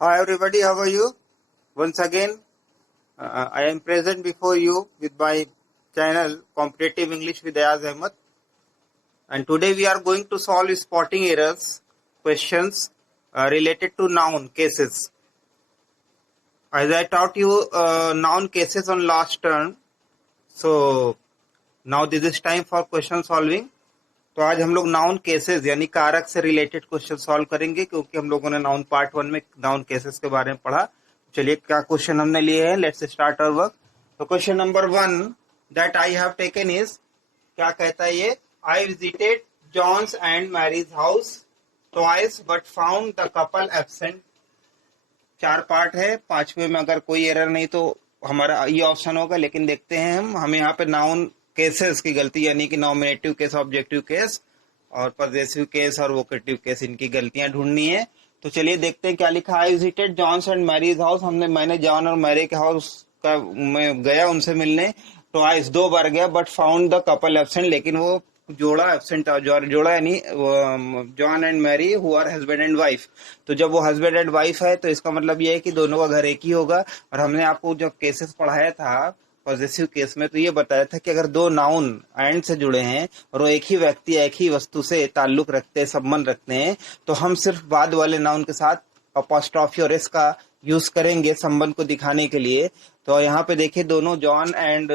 Hi everybody, how are you? Once again, I am present before you with my channel Competitive English with Ayaz Ahmed, and today we are going to solve spotting errors questions related to noun cases. As I taught you noun cases on last turn, so now this is time for question solving. तो आज हम लोग noun cases यानी कारक से related question solve करेंगे, क्योंकि हम लोगों ने नाउन पार्ट 1 में नाउन केसेस के बारे में पढ़ा। चलिए क्या क्वेश्चन हमने लिए हैं, लेट्स स्टार्ट आवर वर्क। तो question number 1 that I have taken is, क्या कहता है ये, I visited John's and Mary's house twice but found the couple absent. 4 part है, 5वें में अगर कोई एरर नहीं तो हमारा ये ऑप्शन होगा, लेकिन देखते हैं हमें यहाँ पे नाउन केसेस की गलती यानी कि नॉमिनेटिव केस, ऑब्जेक्टिव केस और पजेसिव केस और वोकेटिव केस, इनकी गलतियां ढूंढनी है। तो चलिए देखते हैं क्या लिखा है। I visited John's and Mary's house, मैंने जॉन और मैरी के हाउस का मैं गया उनसे मिलने, ट्वाइस 2 बार गया, but found the couple absent, लेकिन वो जोड़ा एब्सेंट था, जोड़ा यानी John and Mary who are husband and wife. तो जब वो हस्बैंड एंड वाइफ है तो इसका मतलब ये है कि दोनों का घर एक ही होगा। और हमने आपको जब केसेस पढ़ाया था पॉजिटिव केस में, तो ये बताया था कि अगर 2 नाउन एंड से जुड़े हैं और वो एक ही व्यक्ति एक ही वस्तु से ताल्लुक रखते हैं, संबंध रखते हैं, तो हम सिर्फ बाद वाले नाउन के साथ अपॉस्ट्रोफी और एस का यूज करेंगे संबंध को दिखाने के लिए। तो यहाँ पे देखिए दोनों जॉन एंड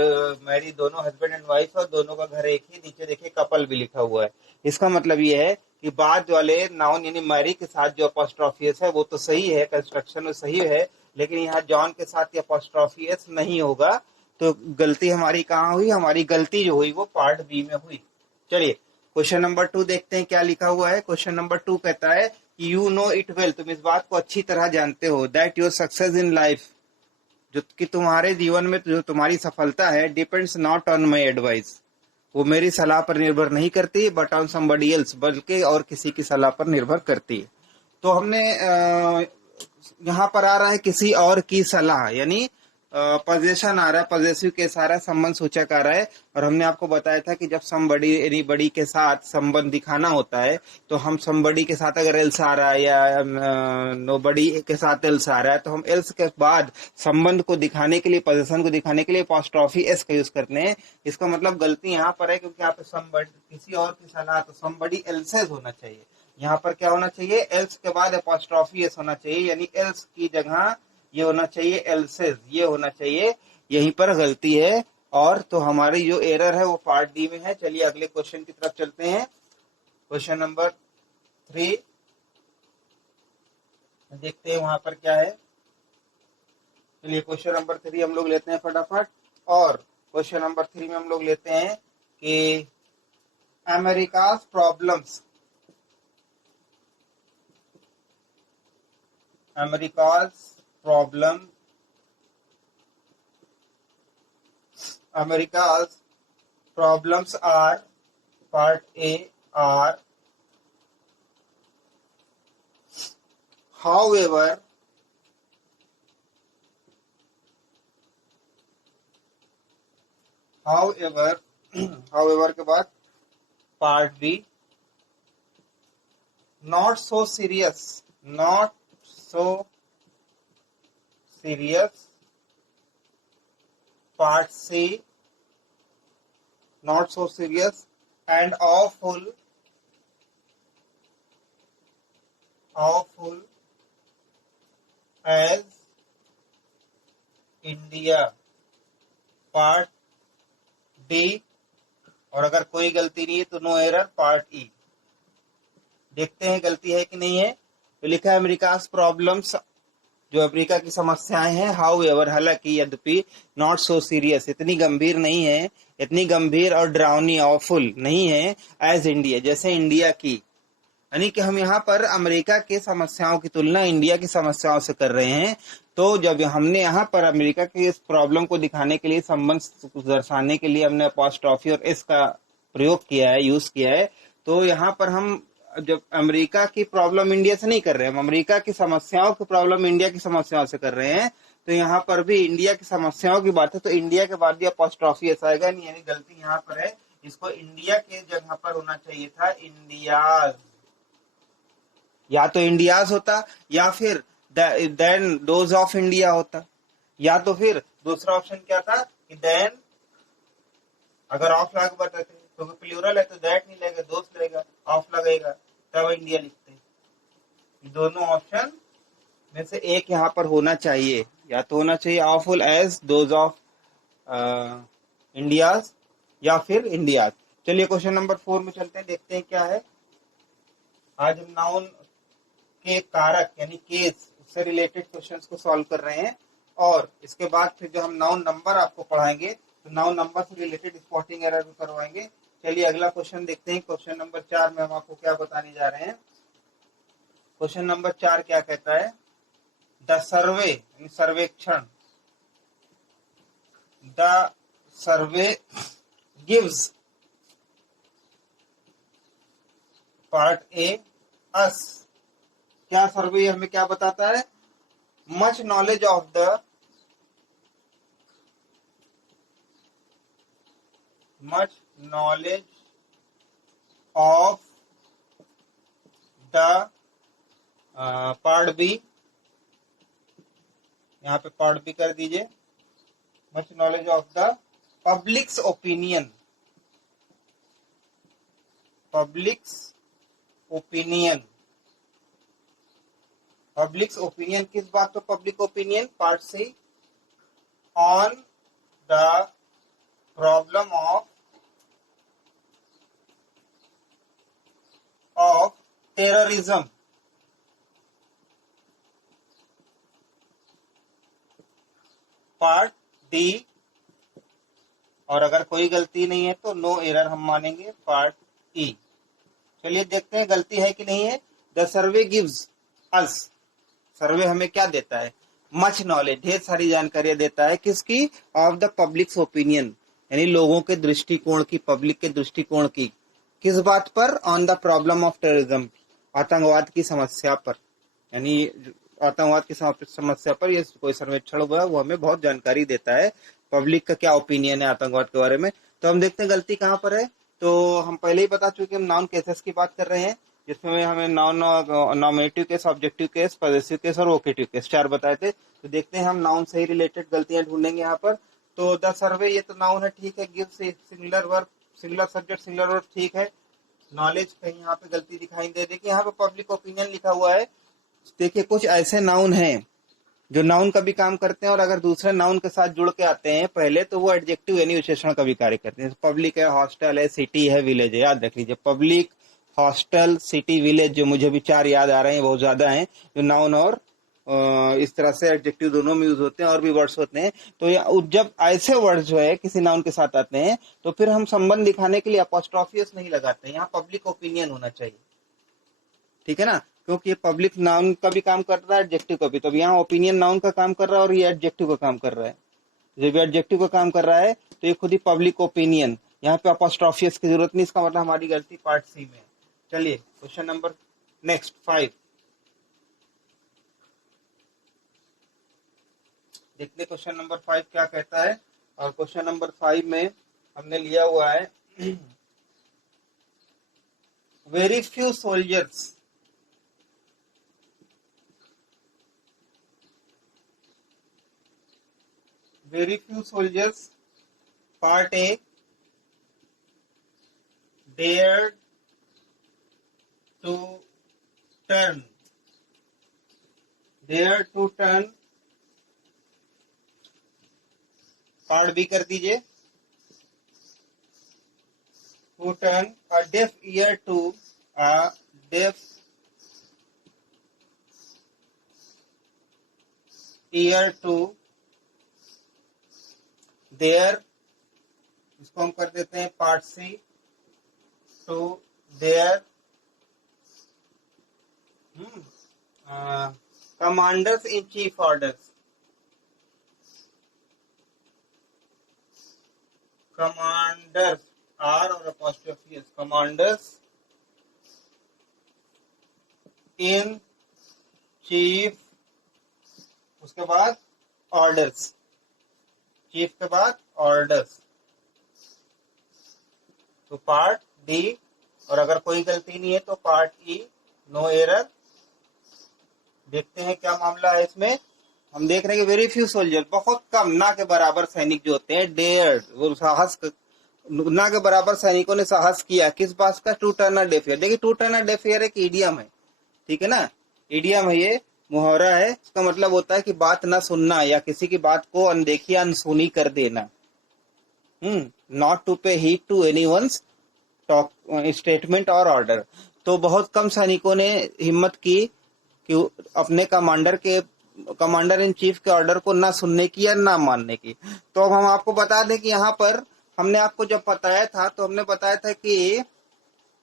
मैरी दोनों हस्बैंड एंड वाइफ और दोनों का घर एक ही, नीचे देखिए कपल भी लिखा हुआ है। इसका मतलब ये है कि बाद वाले नाउन यानी मैरी के साथ जो अपॉस्ट्रोफी एस है वो तो सही है, कंस्ट्रक्शन में सही है, लेकिन यहाँ जॉन के साथ अपॉस्ट्रोफी एस नहीं होगा। तो गलती हमारी कहाँ हुई, हमारी गलती जो हुई वो पार्ट बी में हुई। चलिए क्वेश्चन नंबर 2 देखते हैं क्या लिखा हुआ है। क्वेश्चन नंबर 2 कहता है यू नो इट वेल, तुम इस बात को अच्छी तरह जानते हो, that your success in life, जो कि तुम्हारे जीवन में जो तुम्हारी सफलता है, depends not on my advice, वो मेरी सलाह पर निर्भर नहीं करती, बट ऑन समबडी एल्स, बल्कि और किसी की सलाह पर निर्भर करती है। तो हमने यहाँ पर आ रहा है किसी और की सलाह, यानी पजेशन आ रहा है, पजेसिव केस आ रहा है, संबंध सूचक आ रहा है। और हमने आपको बताया था कि जब समबडी एनी बडी के साथ संबंध दिखाना होता है, तो हम समबडी के साथ अगर एल्स आ रहा है या नो बडी के साथ एल्स आ रहा है, तो हम एल्स के बाद संबंध को दिखाने के लिए, पजेशन को दिखाने के लिए अपॉस्ट्रोफी एस का यूज करते हैं। इसका मतलब गलती यहाँ पर है, क्योंकि यहाँ पे समबडी किसी और की सलाह, तो समबडी एल्सेज होना चाहिए। यहाँ पर क्या होना चाहिए, एल्स के बाद अपॉस्ट्रोफी एस होना चाहिए, यानी एल्स की जगह ये होना चाहिए एल्सेज, ये होना चाहिए, यहीं पर गलती है। और तो हमारी जो एरर है वो पार्ट डी में है। चलिए अगले क्वेश्चन की तरफ चलते हैं। क्वेश्चन नंबर 3 देखते हैं वहां पर क्या है। चलिए क्वेश्चन नंबर 3 हम लोग लेते हैं फटाफट। और क्वेश्चन नंबर 3 में हम लोग लेते हैं कि America's problems, America's problems are, part A are, however के बाद part B, not so serious, part C, not so serious and awful as India, part D. और अगर कोई गलती नहीं है तो नो एरर, पार्ट ई। देखते हैं गलती है कि नहीं है। तो लिखा है अमेरिकास प्रॉब्लम्स, जो अमेरिका की समस्याएं हैं, हाउ एवर, हालांकि, यद्यपि, नॉट सो सीरियस, इतनी गंभीर नहीं है, इतनी गंभीर और ड्राउनी, ऑफुल नहीं है, एज इंडिया, जैसे इंडिया की। यानी कि हम यहाँ पर अमेरिका के समस्याओं की तुलना इंडिया की समस्याओं से कर रहे हैं। तो जब हमने यहाँ पर अमेरिका की इस प्रॉब्लम को दिखाने के लिए, संबंध दर्शाने के लिए हमने अपॉस्ट्रोफी और एस का प्रयोग किया है, यूज किया है, तो यहाँ पर हम जब अमेरिका की प्रॉब्लम इंडिया से नहीं कर रहे हैं, हम अमेरिका की समस्याओं की प्रॉब्लम इंडिया की समस्याओं से कर रहे हैं। तो यहाँ पर भी इंडिया की समस्याओं की बात है, तो इंडिया के बाद भी अपॉस्ट्रोफी एस आएगा नहीं, यानी गलती यहाँ पर है। इसको इंडिया के जगह पर होना चाहिए था इंडियाज, या तो इंडियाज होता, या फिर देन दोज ऑफ इंडिया होता, या तो फिर दूसरा ऑप्शन क्या था कि देन, अगर ऑफ लगा बताते तो प्लूरल है तो दैट नहीं लगेगा, दोस्त लगेगा, ऑफ लगेगा तब इंडिया लिखते हैं। दोनों ऑप्शन में से एक यहाँ पर होना चाहिए, या तो होना चाहिए awful as those of India's, या फिर इंडिया। चलिए क्वेश्चन नंबर 4 में चलते हैं, देखते हैं क्या है। आज हम नाउन के कारक यानी केस उससे रिलेटेड क्वेश्चंस को सॉल्व कर रहे हैं, और इसके बाद फिर जो हम नाउन नंबर आपको पढ़ाएंगे तो नाउन नंबर से रिलेटेड स्पॉटिंग एरर भी करवाएंगे। चलिए अगला क्वेश्चन देखते हैं। क्वेश्चन नंबर 4 में हम आपको क्या बताने जा रहे हैं। क्वेश्चन नंबर 4 क्या कहता है, द सर्वे यानी सर्वेक्षण, the survey gives part A us, क्या सर्वे हमें क्या बताता है, much knowledge of the the part B, यहाँ पे पार्ट बी कर दीजिए, much knowledge of the publics opinion. Publics opinion किस बात पर public opinion, part C, on the problem of terrorism. Part D, और अगर कोई गलती नहीं है तो नो एरर हम मानेंगे, पार्ट ई। चलिए देखते हैं गलती है कि नहीं है। द सर्वे गिव्स अस, सर्वे हमें क्या देता है, मच नॉलेज, ढेर सारी जानकारियां देता है, किसकी, ऑफ द पब्लिक्स ओपिनियन यानी लोगों के दृष्टिकोण की, पब्लिक के दृष्टिकोण की, किस बात पर, on the problem of terrorism, आतंकवाद की समस्या पर, यानी आतंकवाद की समस्या पर ये कोई सर्वेक्षण हुआ है, वो हमें बहुत जानकारी देता है, पब्लिक का क्या ओपिनियन है आतंकवाद के बारे में। तो हम देखते हैं गलती कहाँ पर है। तो हम पहले ही बता चुके, हम नाउन केसेस की बात कर रहे हैं, जिसमें हमें noun, nominative case, objective case, possessive case और वोकेटिव केस 4 बताए थे। तो देखते हैं हम नाउन से ही रिलेटेड गलतियां ढूंढेंगे यहाँ पर। तो द सर्वे, ये तो नाउन है, ठीक है, गिव से singular verb, singular subject singular verb, ठीक है। नॉलेज कहीं यहाँ पे गलती दिखाई दे, देखिए यहाँ पे पब्लिक ओपिनियन लिखा हुआ है। देखिए कुछ ऐसे नाउन हैं जो नाउन का भी काम करते हैं, और अगर दूसरे नाउन के साथ जुड़ के आते हैं पहले तो वो एडजेक्टिव यानी विशेषण का भी कार्य करते हैं। पब्लिक है, हॉस्टल है, सिटी है, विलेज है, याद रख लीजिए, पब्लिक, हॉस्टल, सिटी, विलेज, जो मुझे भी 4 याद आ रहे हैं, बहुत ज्यादा हैं, जो नाउन और इस तरह से एडजेक्टिव दोनों में यूज होते हैं, और भी वर्ड्स होते हैं। तो जब ऐसे वर्ड्स जो है किसी नाउन के साथ आते हैं तो फिर हम संबंध दिखाने के लिए अपोस्ट्रोफियस नहीं लगाते, यहाँ पब्लिक ओपिनियन होना चाहिए, ठीक है ना, क्योंकि ये पब्लिक नाउन का भी काम कर रहा है, एडजेक्टिव का भी। तो यहाँ ओपिनियन नाउन का काम कर रहा है और ये एडजेक्टिव का काम कर रहा है। जब एडजेक्टिव का काम कर रहा है तो ये खुद ही पब्लिक ओपिनियन, यहाँ पे अपोस्ट्रोफियस की जरूरत नहीं, इसका मतलब हमारी गलती पार्ट सी में। चलिए क्वेश्चन नंबर नेक्स्ट 5 देखते, क्वेश्चन नंबर 5 क्या कहता है। और क्वेश्चन नंबर 5 में हमने लिया हुआ है very few soldiers, very few soldiers, part A, dared to turn, part B कर दीजिए, to turn a deaf ear to their, इसको हम कर देते हैं part C, to their commanders in chief orders, commanders, R और apostrophe S, commanders in chief, उसके बाद ऑर्डर्स, चीफ के बाद ऑर्डर्स, तो पार्ट डी, और अगर कोई गलती नहीं है तो पार्ट ई, नो एरर, देखते हैं क्या मामला है इसमें। हम देख रहे हैं कि वेरी फ्यू सोल्जर, बहुत कम, ना के बराबर सैनिक जो होते हैं, डेयर, वो साहस, ना के बराबर सैनिकों ने साहस किया किस बात का, to turn a deaf ear. देखिए to turn a deaf ear एक ईडियम है, ठीक है ना, ईडियम है, ये मुहावरा है। इसका मतलब होता है कि बात ना सुनना या किसी की बात को अनदेखी या अनसुनी कर देना। Not to pay heed to anyone's talk statement और ऑर्डर। तो बहुत कम सैनिकों ने हिम्मत की कि अपने कमांडर इन चीफ के ऑर्डर को ना सुनने की या ना मानने की। तो अब हम आपको बता दें कि यहाँ पर हमने आपको जब बताया था तो हमने बताया था कि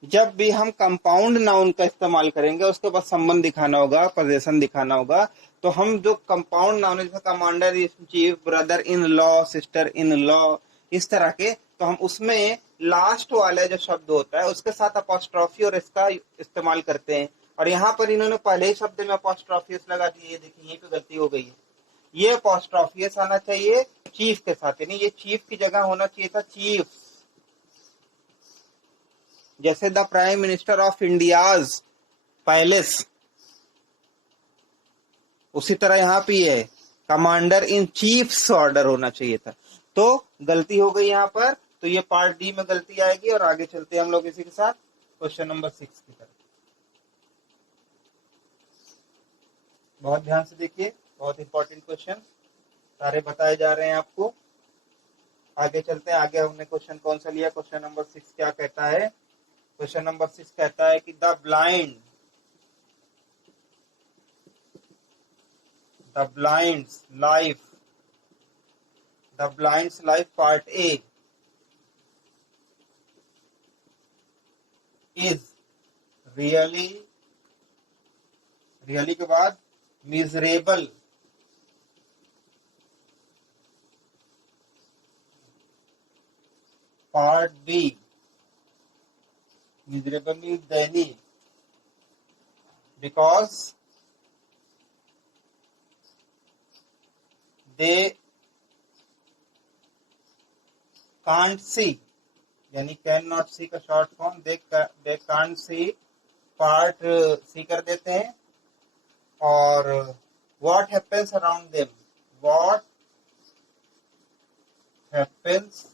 जब भी हम कंपाउंड नाउन का इस्तेमाल करेंगे उसके बाद संबंध दिखाना होगा, पोजीशन दिखाना होगा। तो हम जो कंपाउंड नाउन है, जैसे commander in chief, brother in law, sister in law, इस तरह के, तो हम उसमें लास्ट वाले जो शब्द होता है उसके साथ अपॉस्ट्रोफी और इसका इस्तेमाल करते हैं। और यहाँ पर इन्होंने पहले ही शब्द में अपॉस्ट्रोफियस लगा दी है, देखिए यहीं पे गलती हो गई है। ये अपॉस्ट्रोफियस आना चाहिए चीफ के साथ, यानी ये चीफ की जगह होना चाहिए था चीफ, जैसे the prime minister of India's palace, उसी तरह यहाँ पे है कमांडर इन चीफ्स ऑर्डर होना चाहिए था। तो गलती हो गई यहाँ पर, तो ये पार्ट डी में गलती आएगी। और आगे चलते हैं हम लोग इसी के साथ क्वेश्चन नंबर 6 की तरफ। बहुत ध्यान से देखिए, बहुत इंपॉर्टेंट क्वेश्चन सारे बताए जा रहे हैं आपको। आगे चलते हैं, आगे हमने क्वेश्चन कौन सा लिया, क्वेश्चन नंबर 6 क्या कहता है। क्वेश्चन नंबर 6 कहता है कि the blind's life part A is really के बाद miserable, part B miserable means दयनीय, बिकॉज दे कांट सी, यानी कैन नॉट सी का short form, they can't see, part C कर देते हैं। और what happens around them, what happens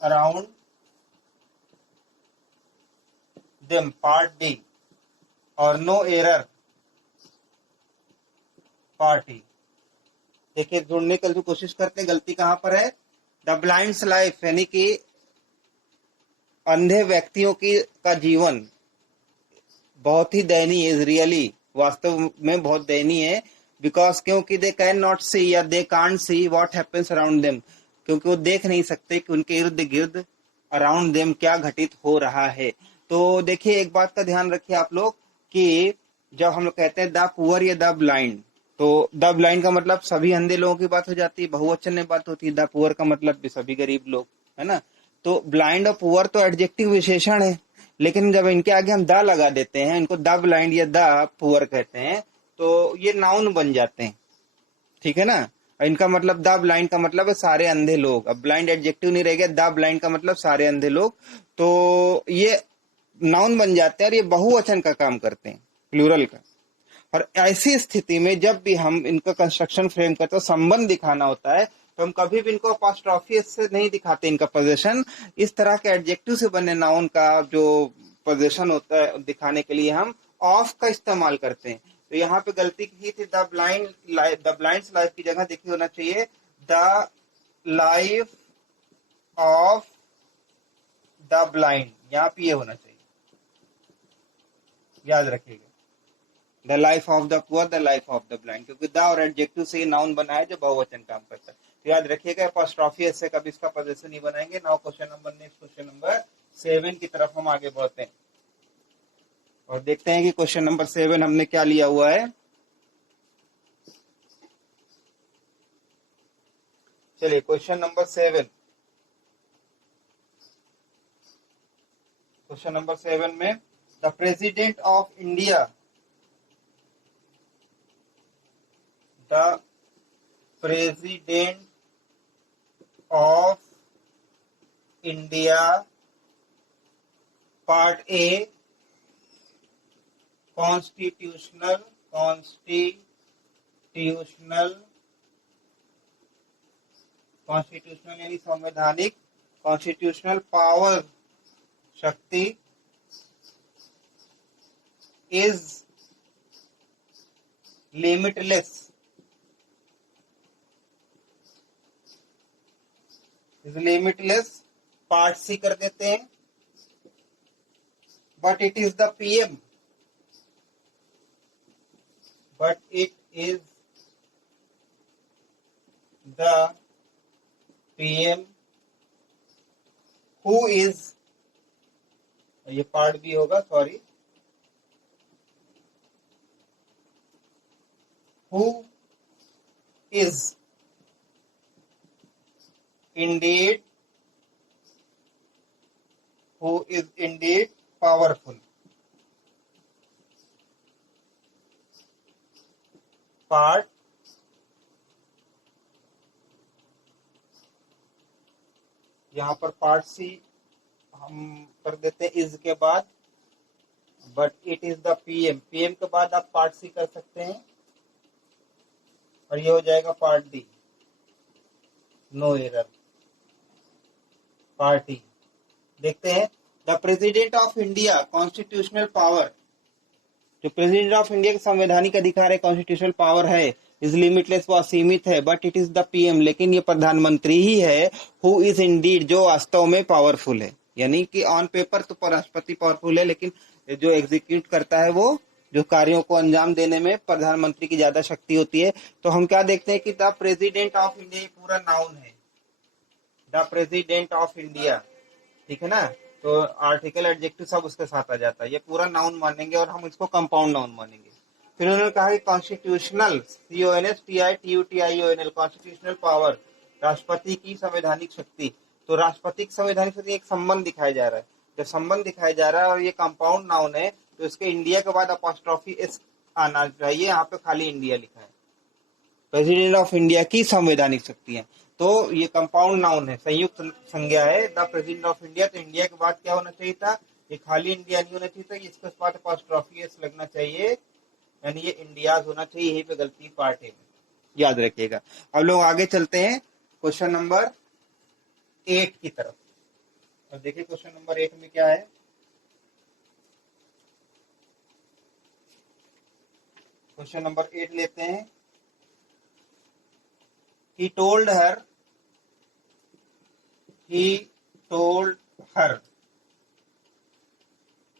around them, part D. और नो एरर, पार्ट ई। देखिए ढूंढने की कोशिश करते हैं गलती कहां पर है। द ब्लाइंड्स लाइफ यानी कि अंधे व्यक्तियों की का जीवन बहुत ही दयनीय, इज रियली, वास्तव में बहुत दयनीय है। बिकॉज क्योंकि दे कैन नॉट सी या दे can't see what happens around them, क्योंकि वो देख नहीं सकते कि उनके इर्द गिर्द अराउंड देम क्या घटित हो रहा है। तो देखिए एक बात का ध्यान रखिए आप लोग कि जब हम लोग कहते हैं द पुअर या द ब्लाइंड, तो द ब्लाइंड का मतलब सभी अंधे लोगों की बात हो जाती है, बहुवचन में बात होती है। द पुअर का मतलब भी सभी गरीब लोग, है ना। तो ब्लाइंड और पुअर तो एडजेक्टिव विशेषण है, लेकिन जब इनके आगे हम द लगा देते हैं, इनको द ब्लाइंड या द पुअर कहते हैं, तो ये नाउन बन जाते हैं, ठीक है ना। इनका मतलब द ब्लाइंड का मतलब है सारे अंधे लोग। अब ब्लाइंड एडजेक्टिव नहीं रह गया, द ब्लाइंड का मतलब सारे अंधे लोग, तो ये नाउन बन जाते हैं और ये बहुवचन का काम करते हैं, प्लूरल का। और ऐसी स्थिति में जब भी हम इनका कंस्ट्रक्शन फ्रेम करते हैं, संबंध दिखाना होता है, तो हम कभी भी इनको अपॉस्ट्रोफी से नहीं दिखाते इनका पोजीशन। इस तरह के एडजेक्टिव से बने नाउन का जो पोजीशन होता है दिखाने के लिए हम ऑफ का इस्तेमाल करते हैं। तो यहाँ पे गलती की थी, द ब्लाइंड्स लाइफ की जगह देखिए होना चाहिए the life of the blind, यहाँ पे ये होना चाहिए, याद रखिएगा। The life of the poor, the life of the blind, क्योंकि द और एडजेक्टिव से नाउन बना है जो बहुवचन काम करता है। तो याद रखिएगा अपॉस्ट्रोफी से कभी इसका पोजीशन नहीं बनाएंगे। नाउ क्वेश्चन नंबर 7 की तरफ हम आगे बढ़ते हैं और देखते हैं कि क्वेश्चन नंबर 7 हमने क्या लिया हुआ है। चलिए क्वेश्चन नंबर 7 में the president of India, the president of India, part A constitutional constitutional यानी संवैधानिक, कॉन्स्टिट्यूशनल पावर शक्ति इज लिमिटलेस, पार्ट सी कर देते हैं, but it is the PM, who is, ये पार्ट बी होगा, sorry, who is indeed powerful. Part यहाँ पर पार्ट सी हम कर देते हैं इज के बाद, but it is the PM के बाद आप पार्ट सी कर सकते हैं और ये हो जाएगा part D, no error. Part D देखते हैं, the president of India constitutional power, जो प्रेसिडेंट ऑफ इंडिया के संवैधानिक अधिकार है, कॉन्स्टिट्यूशनल पावर है, इज लिमिटलेस, वो असीमित है, but it is the PM, लेकिन ये प्रधानमंत्री ही है, हु इज इंडीड, जो वास्तव में पावरफुल है। यानी कि ऑन पेपर तो राष्ट्रपति पावरफुल है, लेकिन जो एग्जीक्यूट करता है, वो जो कार्यों को अंजाम देने में प्रधानमंत्री की ज्यादा शक्ति होती है। तो हम क्या देखते हैं कि द प्रेसिडेंट ऑफ इंडिया पूरा नाउन है, द प्रेसिडेंट ऑफ इंडिया, ठीक है ना, तो आर्टिकल एडजेक्टिव सब उसके साथ आ जाता है, ये पूरा नाउन मानेंगे और हम इसको कंपाउंड नाउन मानेंगे। फिर उन्होंने कहा कि कॉन्स्टिट्यूशनल, CONSTITUTIONL, कॉन्स्टिट्यूशनल पावर, राष्ट्रपति की संवैधानिक शक्ति। तो राष्ट्रपति की संवैधानिक शक्ति एक संबंध दिखाया जा रहा है, जब संबंध दिखाया जा रहा है और ये कंपाउंड नाउन है, तो इसके इंडिया के बाद अपॉस्ट्रोफी एस आना चाहिए, यहाँ पे खाली इंडिया लिखा है। प्रेसिडेंट ऑफ इंडिया की संवैधानिक शक्तियां, तो ये कंपाउंड नाउन है, संयुक्त संज्ञा है, द प्रेसिडेंट ऑफ इंडिया। तो इंडिया के बाद क्या होना चाहिए था, ये खाली इंडिया नहीं होना चाहिए था, इसके बाद अपॉस्ट्रोफी एस लगना चाहिए, यानी ये इंडियाज होना चाहिए, यही पे गलती पार्ट ए में, याद रखिएगा। अब लोग आगे चलते हैं क्वेश्चन नंबर 8 की तरफ। और देखिए क्वेश्चन नंबर 8 में क्या है। क्वेश्चन नंबर 8 लेते हैं। He told her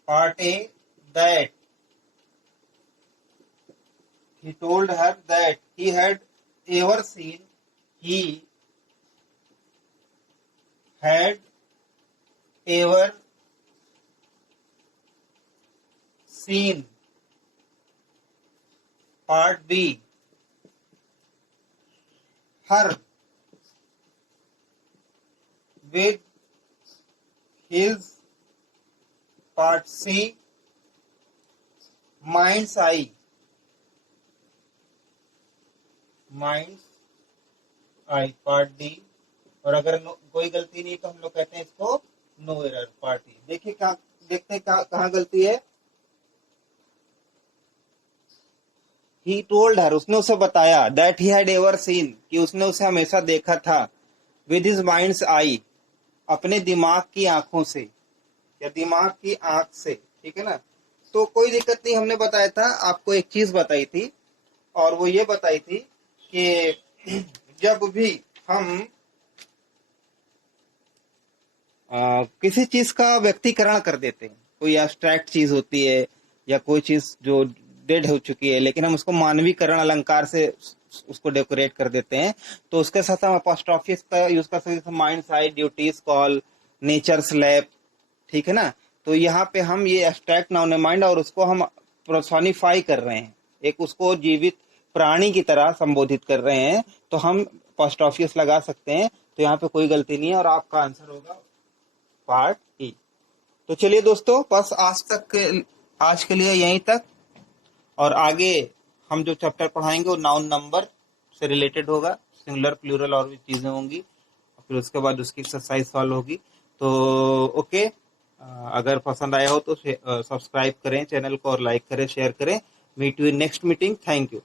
part A that he told her that he had ever seen part B her with his part C mind's eye part D. और अगर कोई गलती नहीं तो हम लोग कहते हैं इसको नो एरर पार्ट डी। देखिए देखते हैं कहाँ गलती है। He told her, उसने उसे बताया, that he had ever seen, कि उसने उसे हमेशा देखा था, with his mind's eye, अपने दिमाग की आंखों से या दिमाग की आंख से, ठीक है ना। तो कोई दिक्कत नहीं, हमने बताया था, आपको एक चीज बताई थी और वो ये बताई थी कि जब भी हम किसी चीज का व्यक्तिकरण कर देते हैं, कोई एब्स्ट्रैक्ट चीज होती है या कोई चीज जो डेड हो चुकी है, लेकिन हम उसको मानवीकरण अलंकार से उसको डेकोरेट कर देते हैं, तो उसके साथ हम अपॉस्ट्रोफी का यूज कर सकते हैं, mind side, duties call, nature's lab, ठीक है ना। तो यहाँ पे हम ये एब्स्ट्रैक्ट नाउन है माइंड, और उसको हम पर्सोनिफाई कर रहे हैं, एक उसको जीवित प्राणी की तरह संबोधित कर रहे हैं, तो हम अपॉस्ट्रोफी लगा सकते हैं। तो यहाँ पे कोई गलती नहीं है और आपका आंसर होगा पार्ट ई। तो चलिए दोस्तों, बस आज के लिए यहीं तक, और आगे हम जो चैप्टर पढ़ाएंगे वो नाउन नंबर से रिलेटेड होगा, सिंगुलर प्लूरल और भी चीजें होंगी, फिर उसके बाद उसकी एक्सरसाइज सॉल्व होगी। तो ओके, अगर पसंद आया हो तो सब्सक्राइब करें चैनल को और लाइक करें, शेयर करें। Meet you in next meeting. Thank you.